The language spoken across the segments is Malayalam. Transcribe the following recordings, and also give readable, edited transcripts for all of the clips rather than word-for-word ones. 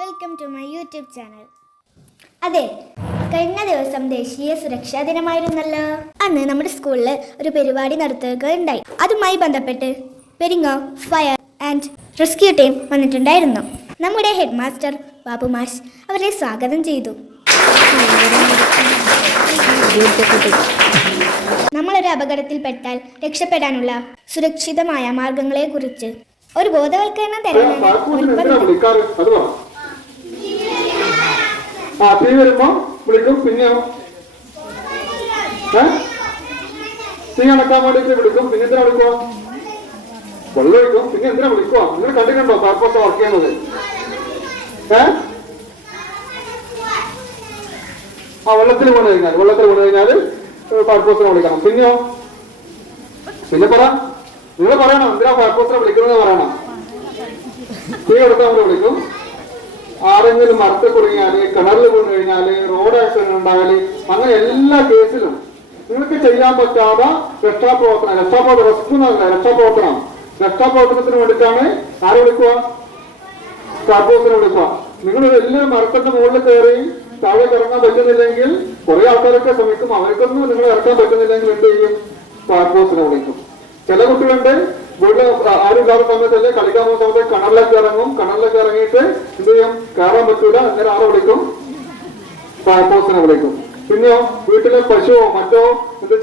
Welcome to my YouTube channel. അതെ, കഴിഞ്ഞ ദിവസം ദേശീയ സുരക്ഷാ ദിനമായിരുന്നല്ലോ. അന്ന് നമ്മുടെ സ്കൂളിൽ ഒരു പരിപാടി നടത്തുകയുണ്ടായി. അതുമായി ബന്ധപ്പെട്ട് പെരിങ്ങോ ഫയർ ആൻഡ് റെസ്ക്യൂ ടീം വന്നിട്ടുണ്ടായിരുന്നു. നമ്മുടെ ഹെഡ് മാസ്റ്റർ ബാബു മാഷ് അവരെ സ്വാഗതം ചെയ്തു. നമ്മളൊരു അപകടത്തിൽപ്പെട്ടാൽ രക്ഷപ്പെടാനുള്ള സുരക്ഷിതമായ മാർഗങ്ങളെക്കുറിച്ച് ഒരു ബോധവൽക്കരണം തരാനാണ്. തീ വരുമ്പോ വിളിക്കും. പിന്നെ തീ അണക്കാൻ വേണ്ടിട്ട് വിളിക്കും. പിന്നെ എന്തിനാ വിളിക്കുക? വെള്ളം ഒഴിക്കും. പിന്നെ എന്തിനാ വിളിക്കുക? നിങ്ങൾ കണ്ടിട്ടുണ്ടോ ഫയർഫോഴ്സ് വർക്ക് ചെയ്യുന്നത്? വെള്ളത്തിൽ വീണ് കഴിഞ്ഞാൽ ഫയർഫോഴ്സിനെ വിളിക്കണം. പിന്നെയോ? പിന്നെ നിങ്ങൾ പറയണം എന്തിനാ ഫയർഫോഴ്സിനെ വിളിക്കുന്നത് പറയണം. തീ കൊടുക്കാൻ വേണ്ടി വിളിക്കും. ആരെങ്കിലും മരത്തിൽ കുടുങ്ങിയാല്, കിണറിൽ വീണ് കഴിഞ്ഞാല്, റോഡ് ആക്സിഡന്റ് ഉണ്ടായാല്, അങ്ങനെ എല്ലാ കേസിലും നിങ്ങൾക്ക് ചെയ്യാൻ പറ്റാതെ രക്ഷാപ്രവർത്തനത്തിന് വേണ്ടിയിട്ടാണ് ആരെ വിളിക്കുക? ഫയർഫോഴ്സിനെ വിളിക്കുക. നിങ്ങൾ വലിയ മരത്തിന്റെ മുകളിൽ കയറി താഴേക്ക് ഇറങ്ങാൻ പറ്റുന്നില്ലെങ്കിൽ കുറെ ആൾക്കാരൊക്കെ ശ്രമിക്കും. അവർക്കൊന്നും നിങ്ങൾ ഇറക്കാൻ പറ്റുന്നില്ലെങ്കിൽ എന്ത് ചെയ്യും? ഫയർഫോഴ്സിനെ വിളിക്കും. ചില കുട്ടികളുണ്ട് വീട്ടിൽ ആരും ഇല്ലാത്ത സമയത്തല്ലേ കളിക്കാൻ പോകുന്ന സമയത്ത് കിണറിലേക്ക് ഇറങ്ങിയിട്ട് എന്ത് ചെയ്യും? കയറാൻ പറ്റൂല. അന്നേരം ആരെ വിളിക്കും? ഫയർഫോഴ്സിനെ വിളിക്കും. പിന്നെയോ വീട്ടിലെ പശുവോ മറ്റോ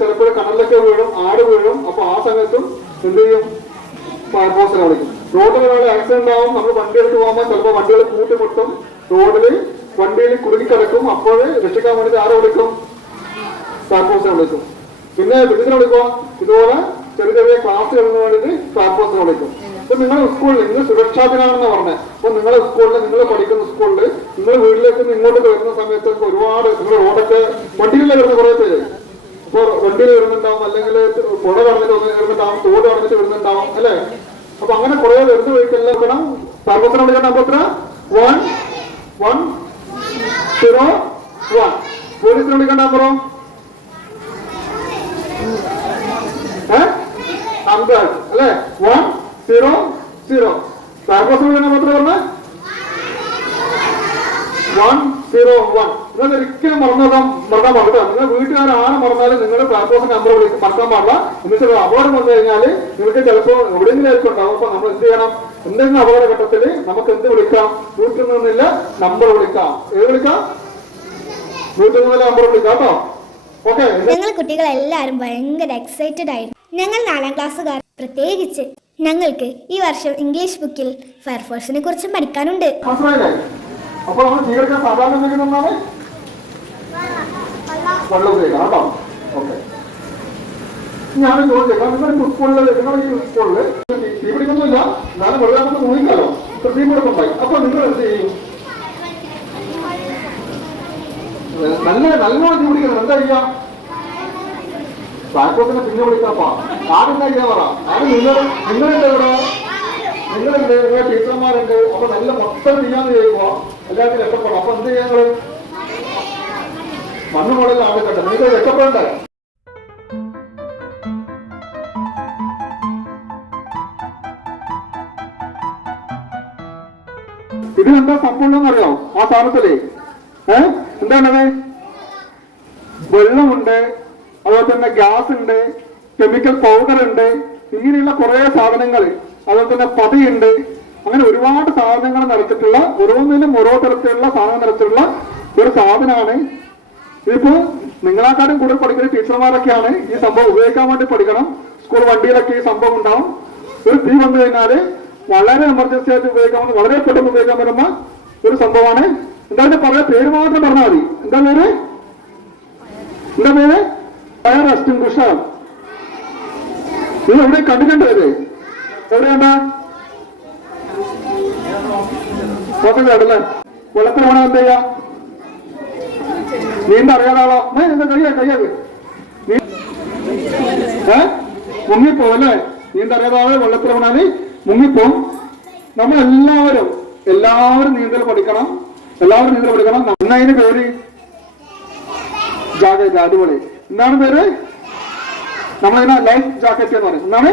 ചിലപ്പോൾ കിണറിലൊക്കെ വീഴും, ആട് വീഴും. അപ്പൊ ആ സമയത്തും എന്ത് ചെയ്യും? ഫയർഫോഴ്സിനെ വിളിക്കും. റോഡിൽ ആക്സിഡന്റ് ആവും. നമ്മൾ വണ്ടി എടുത്ത് പോകുമ്പോൾ ചിലപ്പോൾ വണ്ടികൾ കൂട്ടിമുട്ടും, വണ്ടിയിൽ കുടുങ്ങിക്കിടക്കും. അപ്പോൾ രക്ഷിക്കാൻ വേണ്ടി ആരെ വിളിക്കും? ഫയർഫോഴ്സിനെ വിളിക്കും. പിന്നെ ഇതിനെ വിളിക്കുക. ഇതുപോലെ ചെറിയ ക്ലാസ്സുകളിന് വേണ്ടിയിട്ട് ഫയർഫോഴ്സിനെ വിളിക്കും. അപ്പൊ നിങ്ങളുടെ സ്കൂളിൽ ഇന്ന് സുരക്ഷാ ദിനാണെന്ന് പറഞ്ഞത്. അപ്പൊ നിങ്ങളുടെ സ്കൂളിൽ, നിങ്ങൾ പഠിക്കുന്ന സ്കൂളിൽ, നിങ്ങൾ വീട്ടിലേക്ക് ഇങ്ങോട്ട് വരുന്ന സമയത്ത് ഒരുപാട് നിങ്ങൾ റോഡൊക്കെ വണ്ടിയിൽ വരുന്ന കുറെ പേര് ഇപ്പൊ വണ്ടിയിൽ വരുന്നുണ്ടാവും, അല്ലെങ്കിൽ പുഴ കടന്നിട്ട് വരുന്നുണ്ടാവും, തോട് കടന്നിട്ട് വരുന്നുണ്ടാവും, അല്ലെ? അപ്പൊ അങ്ങനെ കുറെ വരുന്ന വഴിക്കെല്ലാം വേണം ഫയർഫോഴ്സിനെ വിളിക്കാൻ. നമ്പർ എത്ര? 101. പോലീസിനെ വിളിക്കാൻ നമ്പറോ? 100 അല്ലെ? 100. ഫയർഫോഴ്സിനെ വിളിക്കാൻ നമ്പർ പറഞ്ഞ 101. നിങ്ങൾ ഒരിക്കലും മറക്കാൻ പാടില്ല. നിങ്ങൾ വീട്ടുകാരാണ് മറന്നാലും നിങ്ങളുടെ ഫയർഫോഴ്സിന്റെ നമ്പർ മറക്കാൻ പാടില്ല. എന്നിട്ട് അപകടം വന്നു കഴിഞ്ഞാൽ നിങ്ങൾക്ക് ചിലപ്പോൾ എവിടെയെങ്കിലും ആയിരിക്കും ഉണ്ടാവും. അപ്പൊ നമ്മൾ എന്ത് ചെയ്യണം? എന്തെങ്കിലും അപകടഘട്ടത്തിൽ നമുക്ക് എന്ത് വിളിക്കാം? 101 നമ്പർ വിളിക്കാം. ഏത് വിളിക്കാം? 101 നമ്പർ വിളിക്കാം കേട്ടോ. ഓക്കെ. ഞങ്ങൾ കുട്ടികളെല്ലാവരും ഭയങ്കര എക്സൈറ്റഡ് ആയിരുന്നു. ഞങ്ങൾ 4ാം ക്ലാസ്സുകാർ പ്രത്യേകിച്ച് ഞങ്ങൾക്ക് ഈ വർഷം ഇംഗ്ലീഷ് ബുക്കിൽ ഫയർഫോഴ്സിനെ കുറിച്ചും പഠിക്കാനുണ്ട്. അപ്പൊ നമ്മൾ സ്വീകരിക്കാൻ സാധാരണ എന്തെങ്കിലുമാണ് വെള്ളം ഉപയോഗിക്കണം കേട്ടോ. ഓക്കെ. ഞാൻ ചോദിച്ചേക്കാം, നിങ്ങളുടെ സ്കൂളിൽ നിങ്ങൾ ഈ സ്കൂളിൽ തീ പിടിക്കൊന്നുമില്ല, എന്നാലും വെള്ളം നമുക്ക് നോക്കിക്കാലോ. തീ പിടിക്കുണ്ടായി. അപ്പൊ നിങ്ങൾ എന്ത് ചെയ്യും? നല്ലോണം തീ പിടിക്കണം. എന്താ ചെയ്യാ? ഫയർഫോഴ്സിനെ പിന്നെ വിളിക്കാപ്പാ. ആരെന്താ ചെയ്യാൻ പറ. ആരും നിങ്ങളുണ്ട് ഇവിടെ, നിങ്ങളുണ്ട്, നിങ്ങളുടെ ടീച്ചർമാരുണ്ട്. അപ്പൊ നല്ല മൊത്തം ചെയ്യാന്ന് ചെയ്യുമ്പോ എല്ലാവർക്കും രക്ഷപ്പെടാം. അപ്പൊ എന്ത് ചെയ്യാൻ? മണ്ണ് മോഡലിൽ ആവശ്യപ്പെട്ടെ നിങ്ങൾക്ക് രക്ഷപ്പെടണ്ടേ? ഇതിനെന്താ സംഭവം അറിയോ? ആ സാധനത്തിലേ എന്താണത്? വെള്ളമുണ്ട്, അതുപോലെ തന്നെ ഗ്യാസ് ഉണ്ട്, കെമിക്കൽ പൗഡർ ഉണ്ട്, ഇങ്ങനെയുള്ള കുറെ സാധനങ്ങൾ, അതുപോലെ തന്നെ പതിയുണ്ട്. അങ്ങനെ ഒരുപാട് സാധനങ്ങൾ നിറച്ചിട്ടുള്ള, ഓരോന്നിനും ഓരോ തരത്തിലുള്ള സാധനം നിറച്ചിട്ടുള്ള ഒരു സാധനമാണ്. ഇതിപ്പോ നിങ്ങളെക്കാളും കൂടുതൽ പഠിക്കുന്ന ടീച്ചർമാരൊക്കെയാണ് ഈ സംഭവം ഉപയോഗിക്കാൻ വേണ്ടി പഠിക്കണം. സ്കൂൾ വണ്ടിയിലൊക്കെ ഈ സംഭവം ഉണ്ടാവും. ഒരു തീ വന്നു കഴിഞ്ഞാല് വളരെ എമർജൻസി ആയിട്ട് ഉപയോഗിക്കാൻ, വളരെ പെട്ടെന്ന് ഉപയോഗിക്കാൻ പറ്റുന്ന ഒരു സംഭവമാണ്. എന്തായാലും പറയാ, പേര് മാത്രം പറഞ്ഞാൽ മതി. എന്താ പേര്? Fire extinguisher. നിങ്ങൾ എവിടെ കണ്ടിട്ടുണ്ട്? ഇത് എവിടെയാണ്ടാ? കേട്ടല്ലേ? വെള്ളത്തിൽ വേണം എന്ത് ചെയ്യാ? നീന്ത അറിയാതാളോ? കയ്യാക്ക് മുങ്ങിപ്പോ അല്ലേ? നീന്ത അറിയാതാളെ വെള്ളത്തിൽ വീണാല് മുങ്ങിപ്പോ. നമ്മളെല്ലാവരും നീന്തൽ പഠിക്കണം. നന്നായിന് പേര് ജാക്കറ്റ്. അടിപൊളി. എന്താണ് പേര്? നമ്മളിങ്ങനെ ലൈഫ് ജാക്കറ്റ് എന്ന് പറയും. എന്താണ്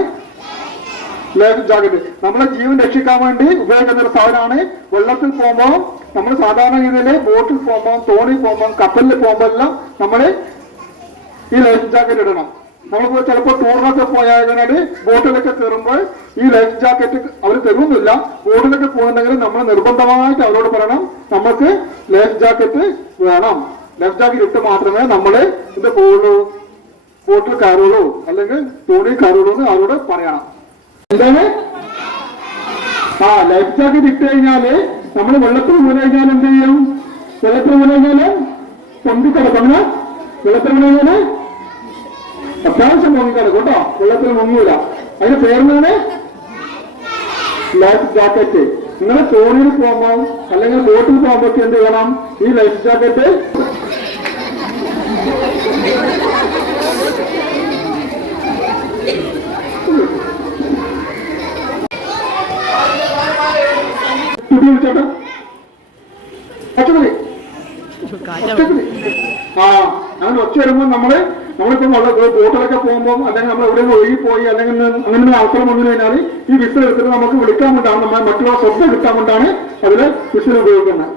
ലൈഫ് ജാക്കറ്റ്? നമ്മളെ ജീവൻ രക്ഷിക്കാൻ വേണ്ടി ഉപയോഗിക്കുന്ന ഒരു സാധനമാണ്. വെള്ളത്തിൽ പോകുമ്പോൾ നമ്മൾ സാധാരണ രീതിയിൽ ബോട്ടിൽ പോകുമ്പോൾ, തോണിയിൽ പോകുമ്പോൾ, കപ്പലിൽ പോകുമ്പോൾ എല്ലാം നമ്മൾ ഈ ലൈഫ് ജാക്കറ്റ് ഇടണം. നമ്മളിപ്പോൾ ചിലപ്പോൾ ടൂറിനൊക്കെ പോയാൽ ബോട്ടിലൊക്കെ കയറുമ്പോൾ ഈ ലൈഫ് ജാക്കറ്റ് അവർ തരുന്നില്ല. ബോട്ടിലൊക്കെ പോകുന്നുണ്ടെങ്കിൽ നമ്മൾ നിർബന്ധമായിട്ട് അവരോട് പറയണം, നമുക്ക് ലൈഫ് ജാക്കറ്റ് വേണം. ലൈഫ് ജാക്കറ്റ് ഇട്ട് മാത്രമേ നമ്മൾ ഇത് പോവുള്ളൂ, ബോട്ടിൽ കയറുള്ളൂ അല്ലെങ്കിൽ തോണിയിൽ കയറുള്ളൂ എന്ന് അവരോട് പറയണം. എന്താണ് ലൈഫ് ജാക്കറ്റ് ഇട്ട് കഴിഞ്ഞാല് നമ്മൾ വെള്ളത്തിൽ വീണ് കഴിഞ്ഞാൽ എന്ത് ചെയ്യും? വെള്ളത്തിൽ വീണ് കഴിഞ്ഞാല് പൊന്തിക്കിടക്കണം. വെള്ളത്തിൽ വീണ് കഴിഞ്ഞാല് അത്യാവശ്യം പൊങ്ങിക്കിടക്കും കേട്ടോ, വെള്ളത്തിൽ മുങ്ങൂല. അതിന്റെ പേരെന്താണ്? Life jacket. നിങ്ങൾ തോണിയിൽ പോകുമ്പോൾ അല്ലെങ്കിൽ ബോട്ടിൽ പോകുമ്പോൾ എന്ത് ചെയ്യണം? ഈ ലൈഫ് ജാക്കറ്റ് വിളിച്ചോട്ടെ. അങ്ങനെ ഒച്ച വരുമ്പോൾ നമ്മളിപ്പോ ബോട്ടിലൊക്കെ പോകുമ്പോൾ അല്ലെങ്കിൽ നമ്മൾ എവിടെയെങ്കിലും ഒഴുകിപ്പോയി അല്ലെങ്കിൽ അങ്ങനെ അവസരം വന്നു കഴിഞ്ഞാൽ ഈ വിസിൽ എടുത്തിട്ട് നമുക്ക് വിളിക്കാൻ കൊണ്ടാണ്, നമ്മൾ മറ്റുള്ള ശബ്ദം കിട്ടാൻ കൊണ്ടാണ് അതില് വിസിൽ ഉപയോഗിക്കുന്നത്.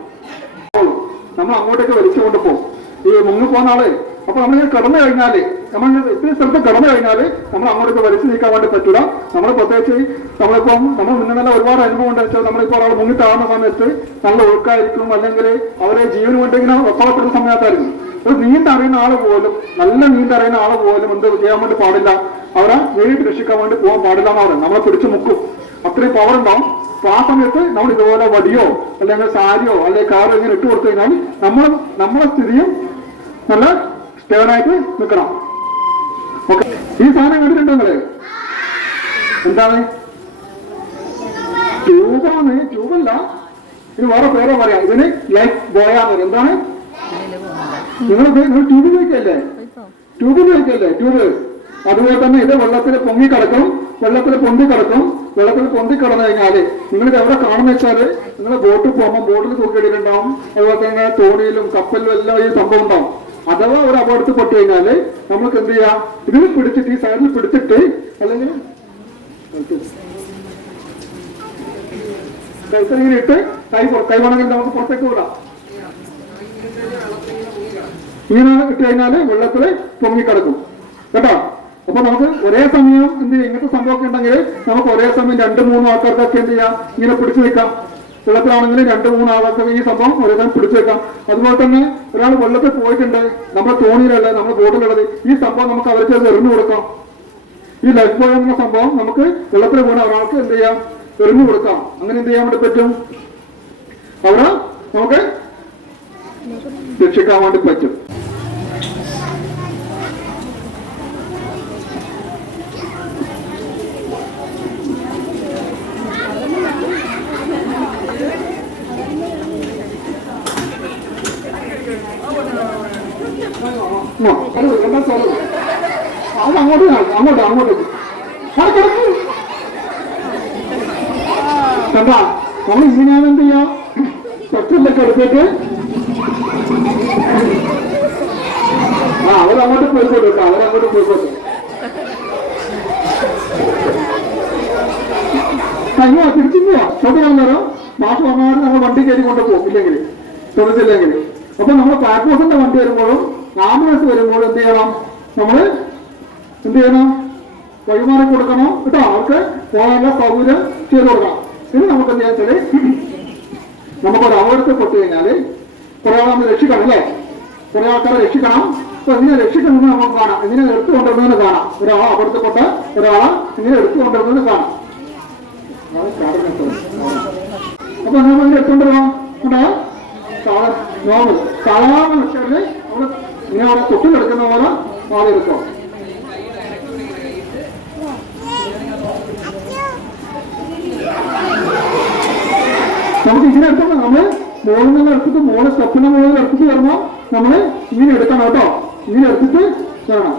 നമ്മൾ അങ്ങോട്ടേക്ക് വലിച്ചുകൊണ്ട് പോകും ഈ മുങ്ങിപ്പോകുന്ന ആള്. അപ്പൊ നമ്മൾ കിടന്നു കഴിഞ്ഞാല്, നമ്മൾ ഇത്രയും സ്ഥലത്ത് കിടന്നു കഴിഞ്ഞാല് നമ്മൾ അങ്ങോട്ടേക്ക് വലിച്ചു നീക്കാൻ വേണ്ടി പറ്റില്ല. നമ്മൾ പ്രത്യേകിച്ച് നമ്മൾ മുന്നേ നല്ല ഒരുപാട് അനുഭവം ഉണ്ടെന്ന് വെച്ചാൽ നമ്മളിപ്പോൾ ഒരാൾ മുങ്ങി താഴുന്ന സമയത്ത് നല്ല ഒഴുക്കായിരിക്കും, അല്ലെങ്കിൽ അവരെ ജീവന് വേണ്ടി ഇങ്ങനെ വെപ്പളപ്പെടുന്ന സമയത്തായിരിക്കും. ഒരു നീന്തറിയുന്ന ആള് പോലും, നല്ല നീന്തറിയുന്ന ആള് പോലും എന്ത് ചെയ്യാൻ വേണ്ടി പാടില്ല, അവരെ നേരിട്ട് രക്ഷിക്കാൻ വേണ്ടി പോകാൻ പാടില്ല എന്ന് പറയും. നമ്മളെ പിടിച്ചു മുക്കും, അത്രയും പവർ ഉണ്ടാവും. അപ്പൊ ആ സമയത്ത് നമ്മൾ ഇതുപോലെ വടിയോ അല്ലെങ്കിൽ സാരിയോ അല്ലെങ്കിൽ കാറോ ഇങ്ങനെ ഇട്ട് കൊടുത്തു കഴിഞ്ഞാൽ നമ്മളെ സ്ഥിതിയും നല്ല സ്റ്റേണായിട്ട് നിൽക്കണം. ഓക്കെ, ഈ സാധനം കണ്ടിട്ടുണ്ടോ നിങ്ങള്? എന്താണ്? ട്യൂബാണ്. ട്യൂബല്ല, ഇത് വേറെ പേരോ പറയാം. ഇതിന് ലൈഫ് ബോയാന്ന് പറയും. എന്താണ്? നിങ്ങൾ ട്യൂബ് ഉപയോഗിക്കല്ലേ? ട്യൂബ് ഉപയോഗിക്കല്ലേ? ട്യൂബ്. അതുപോലെ തന്നെ ഇത് വെള്ളത്തിൽ പൊങ്ങി കിടക്കും, വെള്ളത്തിൽ പൊന്തി കിടക്കും. വെള്ളത്തിൽ പൊന്തി കിടന്നു കഴിഞ്ഞാല് നിങ്ങളിത് എവിടെ കാണുന്ന വെച്ചാല് നിങ്ങൾ ബോട്ടിൽ പോകുമ്പോൾ ബോട്ടിൽ തൂക്കിയിട്ടിട്ടുണ്ടാവും. അതുപോലെ തന്നെ തോണിയിലും കപ്പലിലും എല്ലാം ഈ സംഭവം ഉണ്ടാവും. അഥവാ ഒരു അപകടത്തിൽ പെട്ടു കഴിഞ്ഞാല് നമുക്ക് എന്ത് ചെയ്യാം? ഇതിൽ പിടിച്ചിട്ട് ഈ സൈഡിൽ പിടിച്ചിട്ട് അല്ലെങ്കിൽ ഇങ്ങനെ ഇട്ട് കൈ വേണമെങ്കിൽ നമുക്ക് പുറത്തേക്ക് വിടാം. ഇങ്ങനെ ഇട്ട് കഴിഞ്ഞാല് വെള്ളത്തില് പൊങ്ങിക്കിടക്കും കേട്ടോ. അപ്പൊ നമുക്ക് ഒരേ സമയം എന്ത് ചെയ്യാം? ഇങ്ങനത്തെ സംഭവമൊക്കെ ഉണ്ടെങ്കിൽ നമുക്ക് ഒരേ സമയം 2-3 ആൾക്കാർക്കൊക്കെ എന്ത് ചെയ്യാം? ഇങ്ങനെ പിടിച്ചു വെക്കാം. വെള്ളത്തിലാണെങ്കിൽ 2-3 ആൾക്കാർക്ക് ഈ സംഭവം ഒരേ സമയം പിടിച്ചു വെക്കാം. അതുപോലെ തന്നെ ഒരാൾ വെള്ളത്തിൽ പോയിട്ടുണ്ട്, നമ്മുടെ തോണിയിലല്ല, നമ്മുടെ ബോട്ടിലുള്ളത്, ഈ സംഭവം നമുക്ക് അവർക്ക് എറിഞ്ഞു കൊടുക്കാം. ഈ ലൈഫ് ബോയ് എന്ന സംഭവം നമുക്ക് വെള്ളത്തിൽ വീണ ഒരാൾക്ക് എന്ത് ചെയ്യാം? എറിഞ്ഞു കൊടുക്കാം. അങ്ങനെ എന്ത് ചെയ്യാൻ വേണ്ടി പറ്റും? അവരെ നമുക്ക് രക്ഷിക്കാൻ വേണ്ടി പറ്റും. അങ്ങോട്ടേക്ക് കണ്ടാ നമ്മൾ ഇങ്ങനെയാണ് എന്ത് ചെയ്യാം? പെട്രോളൊക്കെ എടുത്തിട്ട് അവരങ്ങോട്ട് പോയിക്കോട്ടെ കേട്ടോ, അവരങ്ങോട്ട് പോയിക്കോട്ടെ. അയ്യോ തിരിച്ചില്ല ചോദ്യം മാസം വന്നാൽ നമ്മൾ വണ്ടി കയറി കൊണ്ട് പോകും, ഇല്ലെങ്കിൽ തൊഴിലില്ലെങ്കിൽ. അപ്പൊ നമ്മൾ ഫയർഫോഴ്സിന്റെ വണ്ടി വരുമ്പോഴും ആംബുലൻസ് വരുമ്പോഴും എന്ത് ചെയ്യണം? നമ്മൾ എന്ത് ചെയ്യണം? വഴിമാറി കൊടുക്കണം കേട്ടോ. അവർക്ക് പോകാനുള്ള സൗകര്യം ചെയ്ത് കൊടുക്കണം. ഇത് നമുക്ക് എന്ത് ചെയ്യാൻ വെച്ചാല് നമുക്കൊരു അപകടത്തിൽ പെട്ടു കഴിഞ്ഞാല് കുറെ ആളെ നമ്മൾ രക്ഷിക്കണം അല്ലേ? കുറെ ആൾക്കാരെ രക്ഷിക്കണം. അപ്പൊ ഇങ്ങനെ രക്ഷിക്കുന്നത് നമുക്ക് കാണാം, ഇങ്ങനെ എടുത്തു കൊണ്ടുവരുന്നതെന്ന് കാണാം. ഒരാളെ അപകടത്തിൽപ്പെട്ട ഒരാളെ ഇങ്ങനെ എടുത്തു കൊണ്ടുവരുന്നത് കാണാം. അപ്പൊ നമ്മൾ ഇങ്ങനെ എടുത്തുകൊണ്ടുവരാം കേട്ടോ. നോർമൽ സാധാരണ വെച്ചാല് നമ്മള് ഇങ്ങനെ അവിടെ തൊട്ട് കിടക്കുന്ന പോലെ മാറി എടുക്കാം. നമുക്ക് ഇങ്ങനെ എടുക്കണം. നമ്മള് മോളിൽ നിന്ന് എടുത്തിട്ട് സ്റ്റെപ്പിന്റെ മുകളിൽ എടുത്തിട്ട് വരുമ്പോ നമ്മള് ഇങ്ങനെ എടുക്കണം കേട്ടോ. ഇങ്ങനെ എടുത്തിട്ട് വരണം.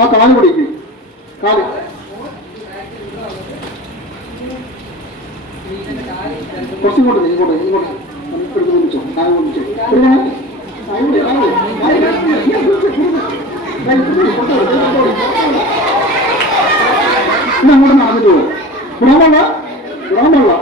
ആ കാല് പിടിക്കും, കാല് കുറച്ചും കൂടെ ഇങ്ങോട്ട് ഇങ്ങോട്ട് എടുത്ത് പിടിച്ചോ, കാല് പിടിച്ചോ. അങ്ങോട്ട് നടന്നിട്ട് പോകും. വിടാമല്ല വിടാമല്ല.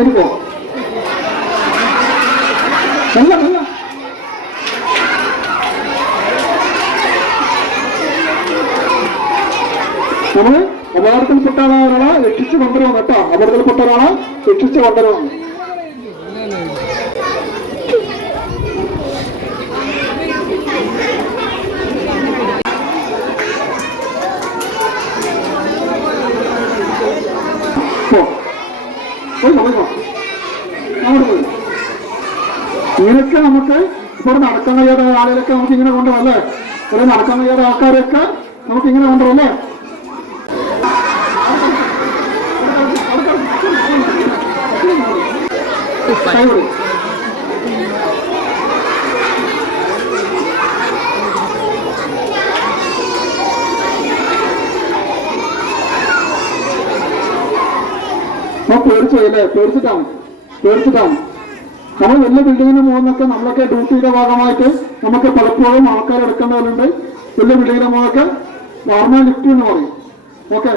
എടുക്കോ നല്ല നല്ല നമ്മള് അപകടത്തിൽപ്പെട്ട ഒരാളെ രക്ഷിച്ച് കൊണ്ടുവരുവാണ് കേട്ടോ. അപകടത്തിൽപ്പെട്ട ഒരാളെ രക്ഷിച്ച് കൊണ്ടുവരുവാണ്. ഇങ്ങനെയൊക്കെ നമുക്ക് ഇപ്പോൾ നടക്കാൻ കഴിയാത്ത ആളുകളൊക്കെ നമുക്ക് ഇങ്ങനെ കൊണ്ടുവരല്ലേ, ഒരു നടക്കാൻ കഴിയാത്ത ആൾക്കാരെയൊക്കെ നമുക്ക് ഇങ്ങനെ കൊണ്ടുവരല്ലേ. പേടിച്ചല്ലേ, പേടിച്ചിട്ടാണ് നമ്മൾ വലിയ ബിൽഡിങ്ങിന് പോകുന്നൊക്കെ നമ്മളൊക്കെ ഡ്യൂട്ടിയുടെ ഭാഗമായിട്ട് നമുക്ക് പലപ്പോഴും ആൾക്കാർ എടുക്കേണ്ടവരുണ്ട്. വലിയ ബിൽഡിങ്ങിന് പോകുന്നൊക്കെ നോർമൽ ലിഫ്റ്റ് എന്ന് പറയും. ഓക്കെ,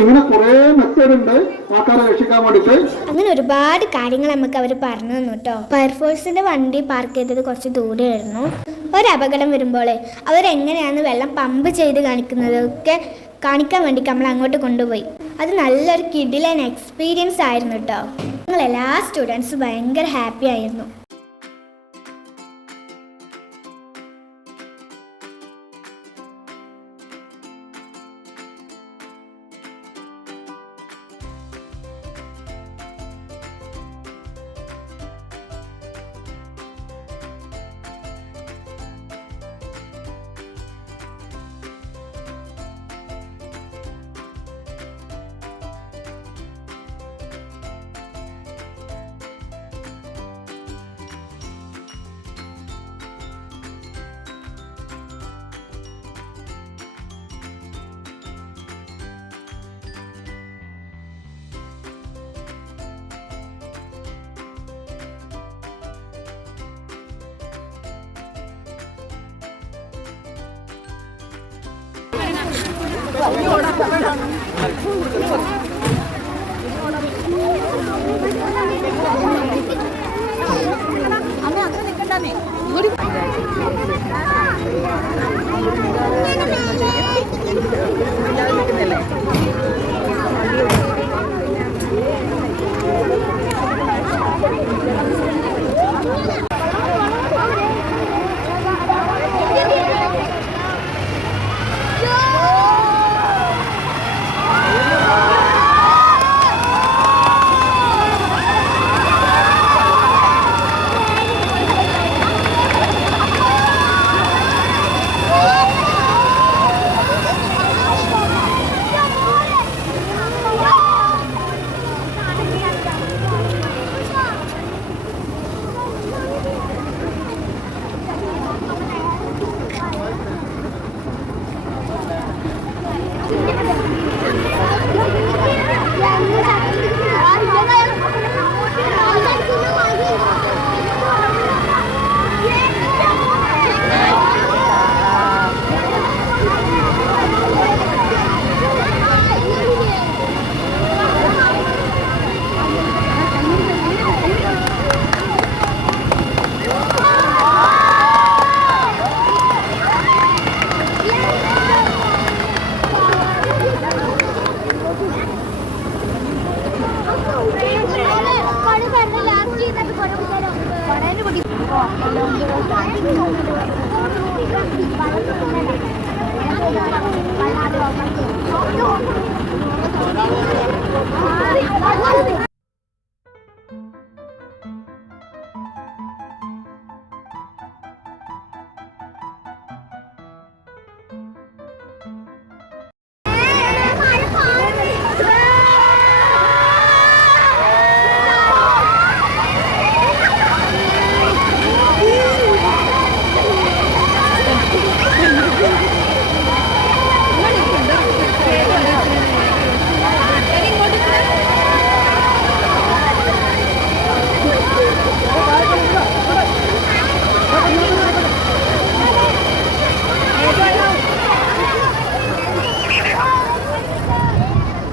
ഇങ്ങനെ കുറേ മെത്തേഡ് ഉണ്ട് ആൾക്കാരെ രക്ഷിക്കാൻ വേണ്ടിയിട്ട്. അങ്ങനെ ഒരുപാട് കാര്യങ്ങൾ നമുക്ക് അവർ പറഞ്ഞു തന്നു കേട്ടോ. ഫയർഫോഴ്സിന്റെ വണ്ടി പാർക്ക് ചെയ്തത് കുറച്ച് ദൂരെയായിരുന്നു. ഒരു അപകടം വരുമ്പോൾ അവരെങ്ങനെയാണ് വെള്ളം പമ്പ് ചെയ്ത് കാണിക്കുന്നതൊക്കെ കാണിക്കാൻ വേണ്ടി നമ്മൾ അങ്ങോട്ട് കൊണ്ടുപോയി. അത് നല്ലൊരു കിടിലൻ എക്സ്പീരിയൻസ് ആയിരുന്നു കേട്ടോ. ഞങ്ങളെല്ലാ സ്റ്റുഡൻസും ഭയങ്കര ഹാപ്പി ആയിരുന്നു.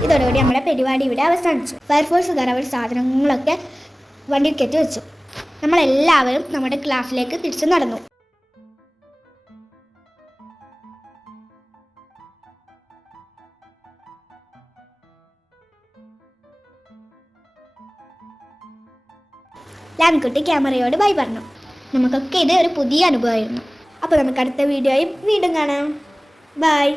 ഇതോടുകൂടി നമ്മുടെ പരിപാടി ഇവിടെ അവസാനിച്ചു. ഫയർഫോഴ്സുകാർ അവർ സാധനങ്ങളൊക്കെ വണ്ടിയിൽ കയറ്റി വെച്ചു. നമ്മളെല്ലാവരും നമ്മുടെ ക്ലാസ്സിലേക്ക് തിരിച്ചു നടന്നു. ലാൻകുട്ടി ക്യാമറയോട് ബൈ പറഞ്ഞു. നമുക്കൊക്കെ ഇത് ഒരു പുതിയ അനുഭവമായിരുന്നു. അപ്പോൾ നമുക്ക് അടുത്ത വീഡിയോയിൽ വീണ്ടും കാണാം. ബൈ.